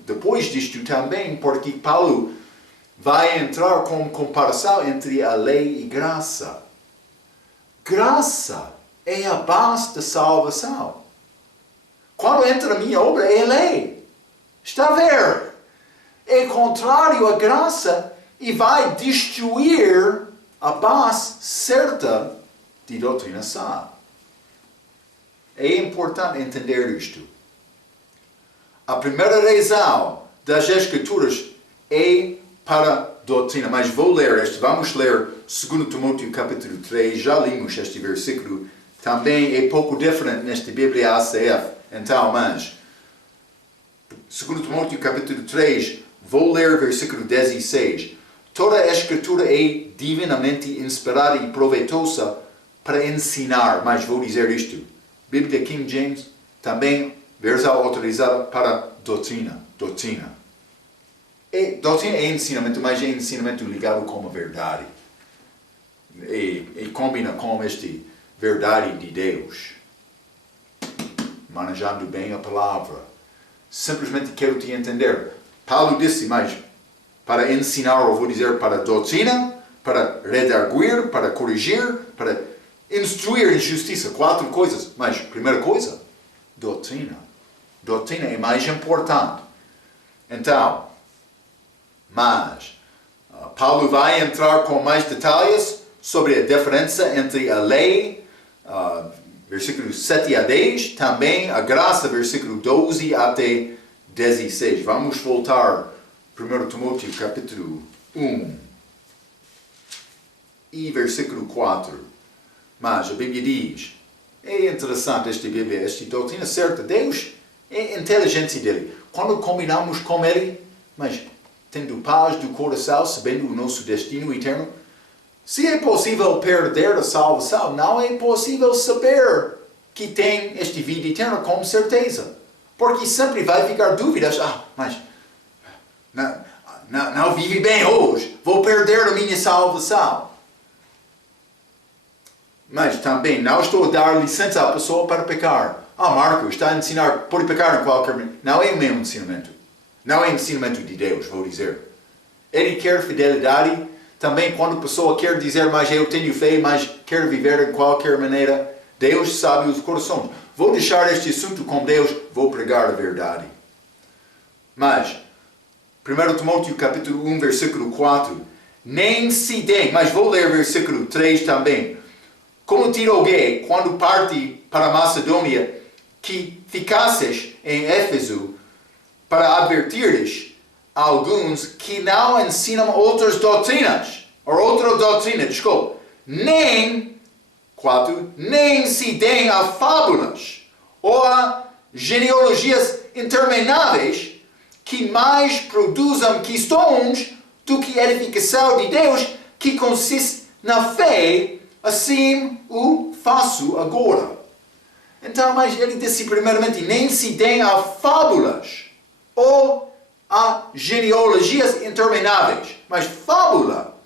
depois disto também, porque Paulo vai entrar com comparação entre a lei e graça. Graça é a base da salvação. Quando entra a minha obra, é lei. Está a ver? É contrário à graça e vai destruir a base certa de doutrina sã. É importante entender isto. A primeira razão das Escrituras é para doutrina. Mas vou ler este. Vamos ler 2 Timóteo capítulo 3. Já limos este versículo. Também é pouco diferente nesta Bíblia ACF. Então, mas 2 Timóteo capítulo 3, vou ler versículo 16. Toda a Escritura é divinamente inspirada e proveitosa para ensinar. Mas vou dizer isto. Bíblia King James também versão autorizada para doutrina. Doutrina é ensinamento, mas é ensinamento ligado com a verdade. E combina com esta verdade de Deus. Manejando bem a palavra. Simplesmente quero te entender. Paulo disse, mas para ensinar, ou vou dizer, para doutrina, para redarguir, para corrigir, para instruir em justiça. 4 coisas. Mas, primeira coisa, doutrina. Doutrina é mais importante. Então, mas Paulo vai entrar com mais detalhes sobre a diferença entre a lei, versículos 7 a 10, também a graça, versículo 12 até 16. Vamos voltar 1 Timóteo capítulo 1 e versículo 4. Mas a Bíblia diz, é interessante esta Bíblia, esta doutrina certa. Deus é a inteligência dele. Quando combinamos com ele, mas tendo paz do coração, sabendo o nosso destino eterno, se é possível perder a salvação, não é possível saber que tem esta vida eterna com certeza. Porque sempre vai ficar dúvidas. Mas não vive bem hoje. Vou perder a minha salvação. Mas também não estou a dar licença à pessoa para pecar. Marco, está a ensinar, pode pecar em qualquer momento. Não é o meu ensinamento. Não é o ensinamento de Deus, vou dizer. Ele quer fidelidade. Também quando a pessoa quer dizer, mas eu tenho fé, mas quer viver de qualquer maneira, Deus sabe os corações. Vou deixar este assunto com Deus, vou pregar a verdade. Mas, 1 Timóteo capítulo 1, versículo 4, nem se deem, mas vou ler versículo 3 também. Como te roguei, quando parti para a Macedônia, que ficasses em Éfeso, para advertires alguns que não ensinam outras doutrinas, ou outra doutrina, desculpa, nem se deem a fábulas, ou a genealogias intermináveis, que mais produzam questões do que edificação de Deus, que consiste na fé, assim o faço agora. Então, mas ele disse primeiramente, nem se deem a fábulas, ou a genealogias intermináveis. Mas fábula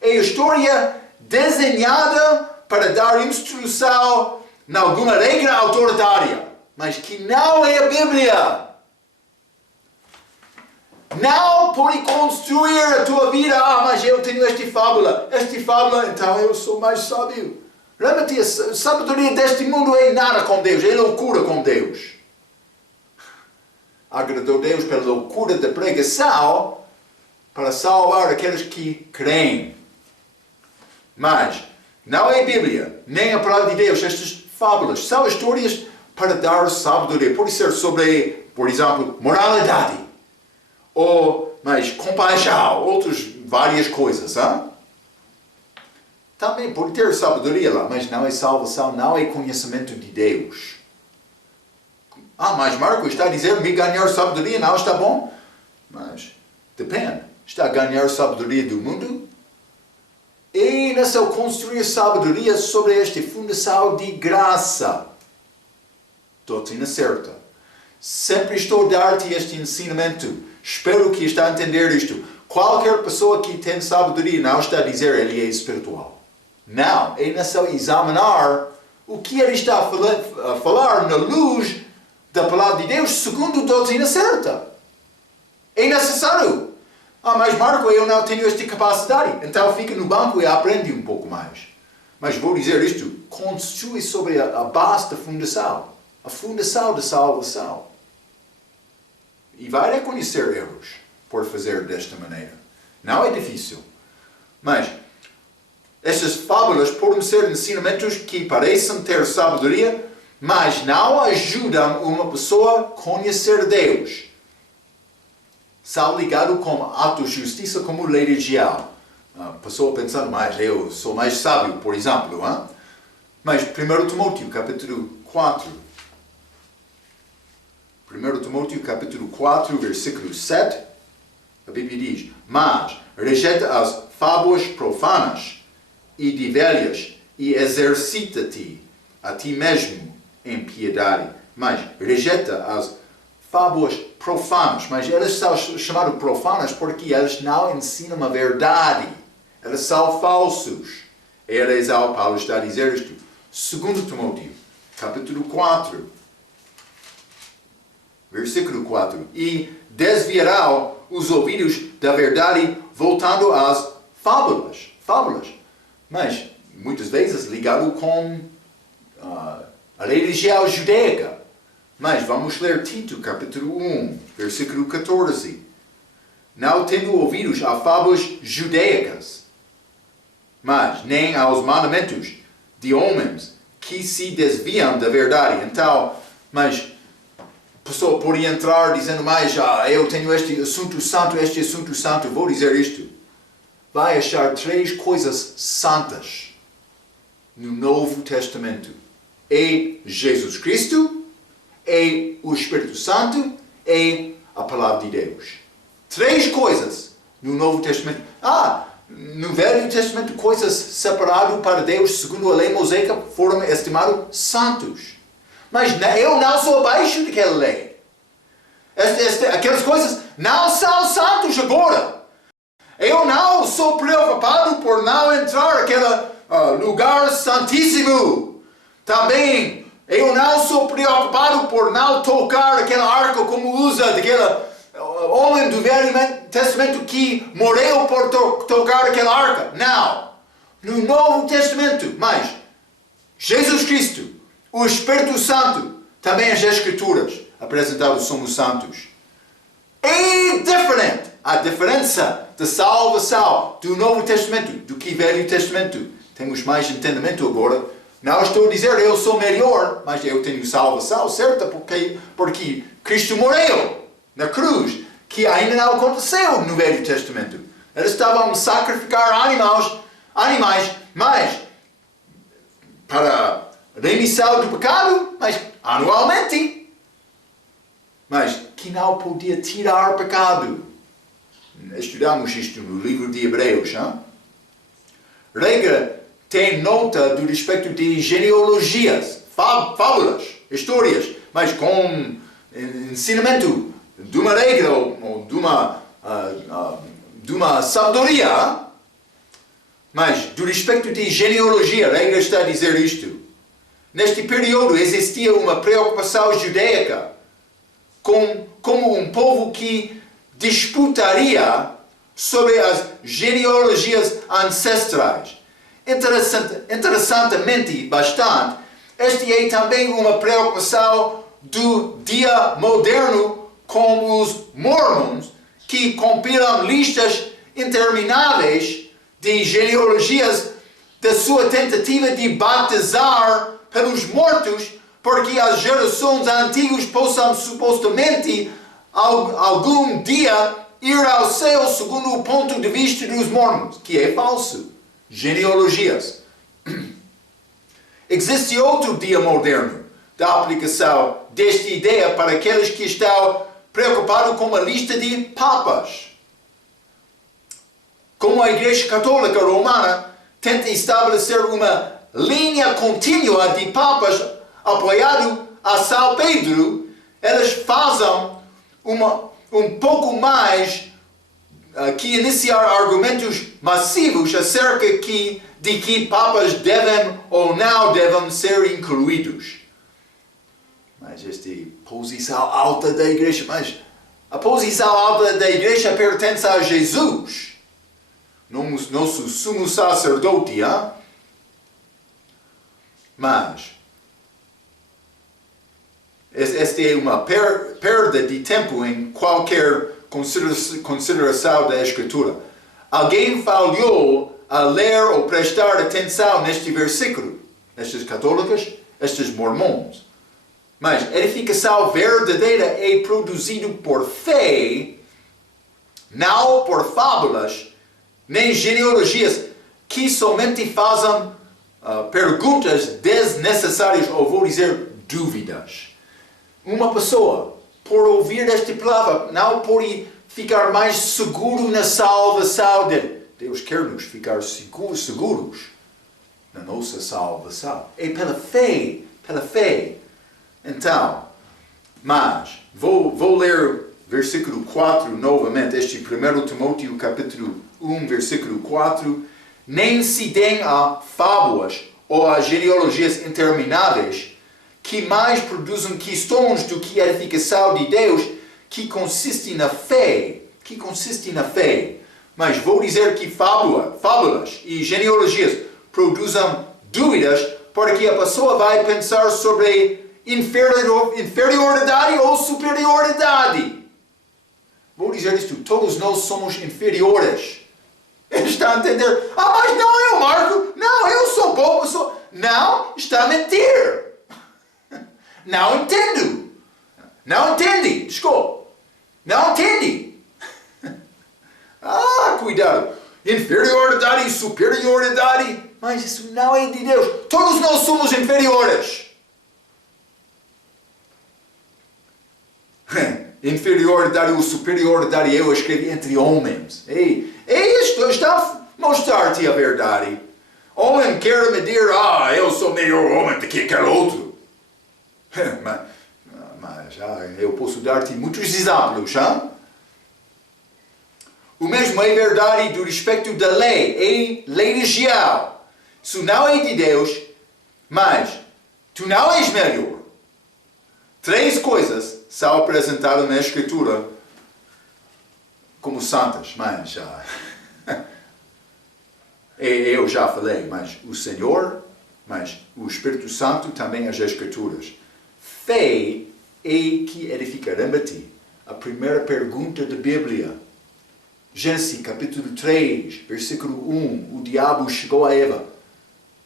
é a história desenhada para dar instrução em alguma regra autoritária, mas que não é a Bíblia. Não pode construir a tua vida, mas eu tenho esta fábula, então eu sou mais sábio. Realmente a sabedoria deste mundo é nada com Deus, é loucura com Deus. Agradou Deus pela loucura da pregação para salvar aqueles que creem. Mas não é a Bíblia, nem a palavra de Deus. Estas fábulas são histórias para dar sabedoria. Pode ser sobre, por exemplo, moralidade. Ou mais compaixão, outras várias coisas. Hein? Também pode ter sabedoria lá, mas não é salvação, não é conhecimento de Deus. Mas Marco está a dizer-me ganhar sabedoria, não está bom? Mas depende. Está a ganhar sabedoria do mundo? E nessa construir sabedoria sobre esta fundação de graça. Doutrina certa. Sempre estou a dar-te este ensinamento. Espero que está a entender isto. Qualquer pessoa que tem sabedoria não está a dizer ele é espiritual. Não. É necessário examinar o que ele está a falar na luz da palavra de Deus segundo a doutrina certa. É necessário. Mas Marco, eu não tenho esta capacidade. Então fica no banco e aprende um pouco mais. Mas vou dizer isto. Construi sobre a base da fundação. A fundação da salvação. E vai reconhecer erros por fazer desta maneira. Não é difícil. Mas estas fábulas podem ser ensinamentos que parecem ter sabedoria, mas não ajudam uma pessoa a conhecer Deus. São ligados com atos de justiça como lei regial. A pessoa pensando, mas eu sou mais sábio, por exemplo. Hein? Mas 1 Timóteo capítulo 4. 1 Timóteo capítulo 4, versículo 7. A Bíblia diz, mas rejeita as fábulas profanas e de velhas e exercita-te a ti mesmo em piedade. Mas rejeita as fábulas profanas. Mas elas são chamadas profanas porque elas não ensinam a verdade. Elas são falsos. Elas, Paulo está a dizer isto. 2 Timóteo, capítulo 4, versículo 4. E desviará os ouvidos da verdade voltando às fábulas. Fábulas. Mas muitas vezes ligado com a religião judaica. Mas vamos ler Tito, capítulo 1, versículo 14. Não tendo ouvidos a fábulas judaicas, mas nem aos mandamentos de homens que se desviam da verdade. Então, mas a pessoa pode entrar dizendo, mas eu tenho este assunto santo, vou dizer isto. Vai achar 3 coisas santas no Novo Testamento. É Jesus Cristo, é o Espírito Santo, é a Palavra de Deus. 3 coisas no Novo Testamento. No Velho Testamento, coisas separadas para Deus, segundo a lei mosaica, foram estimados santos. Mas eu não sou abaixo daquela lei. Aquelas coisas não são santos agora. Eu não sou preocupado por não entrar naquela lugar santíssimo. Também, eu não sou preocupado por não tocar aquela arca como usa daquele homem do Velho Testamento que morreu por tocar aquela arca. Não. No Novo Testamento, mas Jesus Cristo, o Espírito Santo, também as Escrituras apresentadas somos santos. É diferente. A diferença da salvação do Novo Testamento do que Velho Testamento. Temos mais entendimento agora. Não estou a dizer eu sou melhor, mas eu tenho salvação certa porque Cristo morreu na cruz, que ainda não aconteceu no Velho Testamento. Eles estavam a sacrificar animais, mas para remissão do pecado, mas anualmente. Mas que não podia tirar pecado. Estudamos isto no livro de Hebreus. Hein? Regra tem nota do respeito de genealogias, fábulas, histórias, mas com ensinamento de uma regra ou de uma sabedoria. Mas do respeito de genealogia, a regra está a dizer isto. Neste período existia uma preocupação judaica como um povo que disputaria sobre as genealogias ancestrais. Interessantemente, bastante, este é também uma preocupação do dia moderno com os mormons, que compilam listas intermináveis de genealogias da sua tentativa de batizar pelos mortos, porque as gerações antigas possam supostamente algum dia ir ao céu segundo o ponto de vista dos mormons, que é falso. Genealogias. Existe outro dia moderno da aplicação desta ideia para aqueles que estão preocupados com a lista de papas. Como a Igreja Católica Romana tenta estabelecer uma linha contínua de papas apoiado a São Pedro, elas fazem um pouco mais que iniciar argumentos massivos acerca de que papas devem ou não devem ser incluídos. Mas esta posição alta da igreja, mas a posição alta da igreja pertence a Jesus, nosso sumo sacerdote, hein? Mas esta é uma perda de tempo em qualquer consideração da Escritura. Alguém falhou a ler ou prestar atenção neste versículo. Estes católicos, estes mormons. Mas edificação verdadeira é produzida por fé, não por fábulas, nem genealogias que somente fazem perguntas desnecessárias, ou vou dizer dúvidas. Uma pessoa, por ouvir esta palavra, não pode ficar mais seguro na salvação dele. Deus quer nos ficar seguros na nossa salvação. É pela fé, pela fé. Então, mas, vou ler versículo 4 novamente, este 1 Timóteo capítulo 1, versículo 4. Nem se deem a fábulas ou a genealogias intermináveis, que mais produzem questões do que a edificação de Deus, que consiste na fé. Mas vou dizer que fábulas e genealogias produzem dúvidas, porque a pessoa vai pensar sobre inferioridade ou superioridade. Vou dizer isto, todos nós somos inferiores. Ele está a entender, mas não, eu Marco, não, eu sou boa pessoa. Não, está a mentir. Não entendo. Não entende, desculpa. Não entende. Cuidado. Inferioridade e superioridade. Mas isso não é de Deus. Todos nós somos inferiores. Inferioridade ou superioridade eu escrevi entre homens. Isto está a mostrar-te a verdade. Homem quer medir, eu sou melhor homem do que aquele outro. Mas eu posso dar-te muitos exemplos. O mesmo é verdade do respeito da lei. É lei regial. Isso não é de Deus, mas tu não és melhor. 3 coisas são apresentadas na Escritura como santas, mas eu já falei, mas o Senhor, mas o Espírito Santo também as Escrituras. Fé é que edifica. Lembra-te, a primeira pergunta da Bíblia, Gênesis capítulo 3, versículo 1, o diabo chegou a Eva,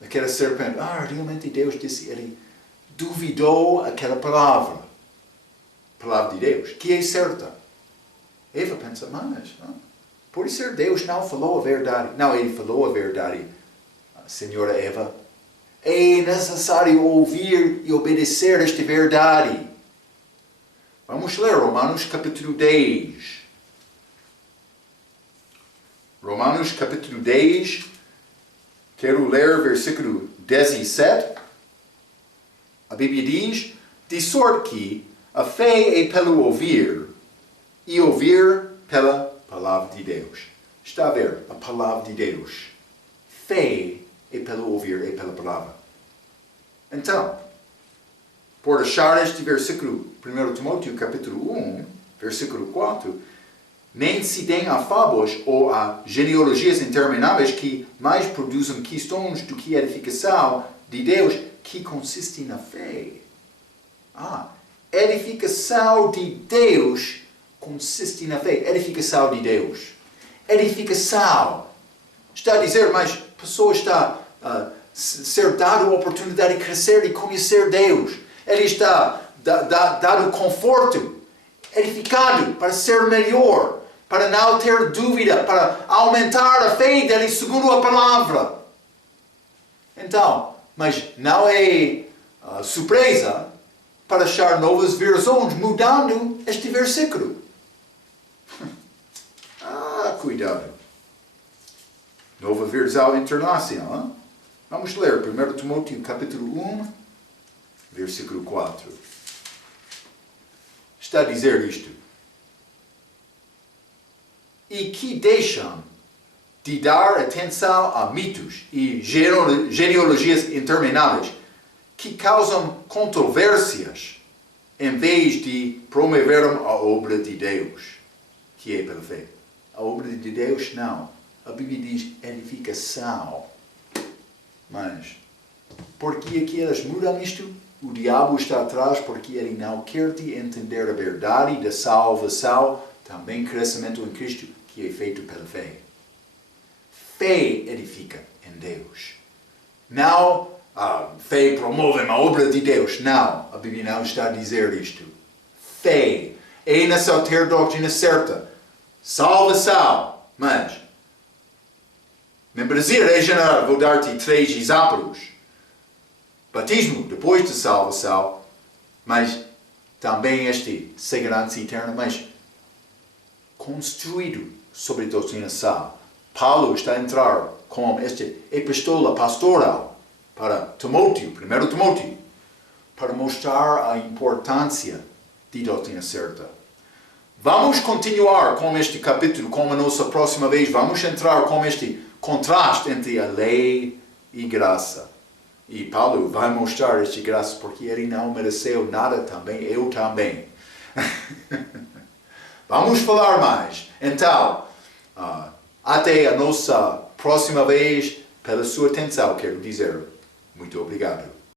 aquela serpente, realmente Deus disse, ele duvidou aquela palavra de Deus, que é certa. Eva pensa, mas, por ser Deus não falou a verdade. Não, ele falou a verdade, senhora Eva. É necessário ouvir e obedecer esta verdade. Vamos ler Romanos capítulo 10. Romanos capítulo 10, quero ler versículo 17. A Bíblia diz, de sorte que a fé é pelo ouvir, e ouvir pela palavra de Deus. Está a ver? A palavra de Deus. Fé é pelo ouvir, é pela palavra. Então, por achar este versículo, 1 Timóteo capítulo 1, versículo 4, nem se deem a fábulas ou a genealogias intermináveis que mais produzem questões do que a edificação de Deus, que consiste na fé. Edificação de Deus consiste na fé. Edificação de Deus. Edificação. Está a dizer, mas a pessoa está a ser dada a oportunidade de crescer e conhecer Deus. Ele está dado conforto, edificado para ser melhor, para não ter dúvida, para aumentar a fé dele segundo a palavra. Então, mas não é surpresa para achar novas versões mudando este versículo. Cuidado. Nova versão internacional. Vamos ler 1 Timóteo capítulo 1, versículo 4. Está a dizer isto. E que deixam de dar atenção a mitos e genealogias intermináveis que causam controvérsias, em vez de promoverem a obra de Deus, que é pela fé. A obra de Deus, não. A Bíblia diz edificação. Mas, porque aqui elas mudam isto? O diabo está atrás porque ele não quer te entender a verdade da salvação, também crescimento em Cristo, que é feito pela fé. Fé edifica em Deus. Não a fé promove a obra de Deus. Não, a Bíblia não está a dizer isto. Fé é nessa ter doutrina certa. Salvação. Mas, no Brasil, regenerar, vou dar-te 3 exemplos. Batismo depois da salvação, mas também este segurança eterna, mas construído sobre a doutrina sã. Paulo está a entrar com esta epistola pastoral para Timóteo, 1 Timóteo, para mostrar a importância de doutrina certa. Vamos continuar com este capítulo, com a nossa próxima vez. Vamos entrar com este contraste entre a lei e graça. E Paulo vai mostrar esta graça porque ele não mereceu nada também, eu também. Vamos falar mais. Então, até a nossa próxima vez, pela sua atenção, quero dizer muito obrigado.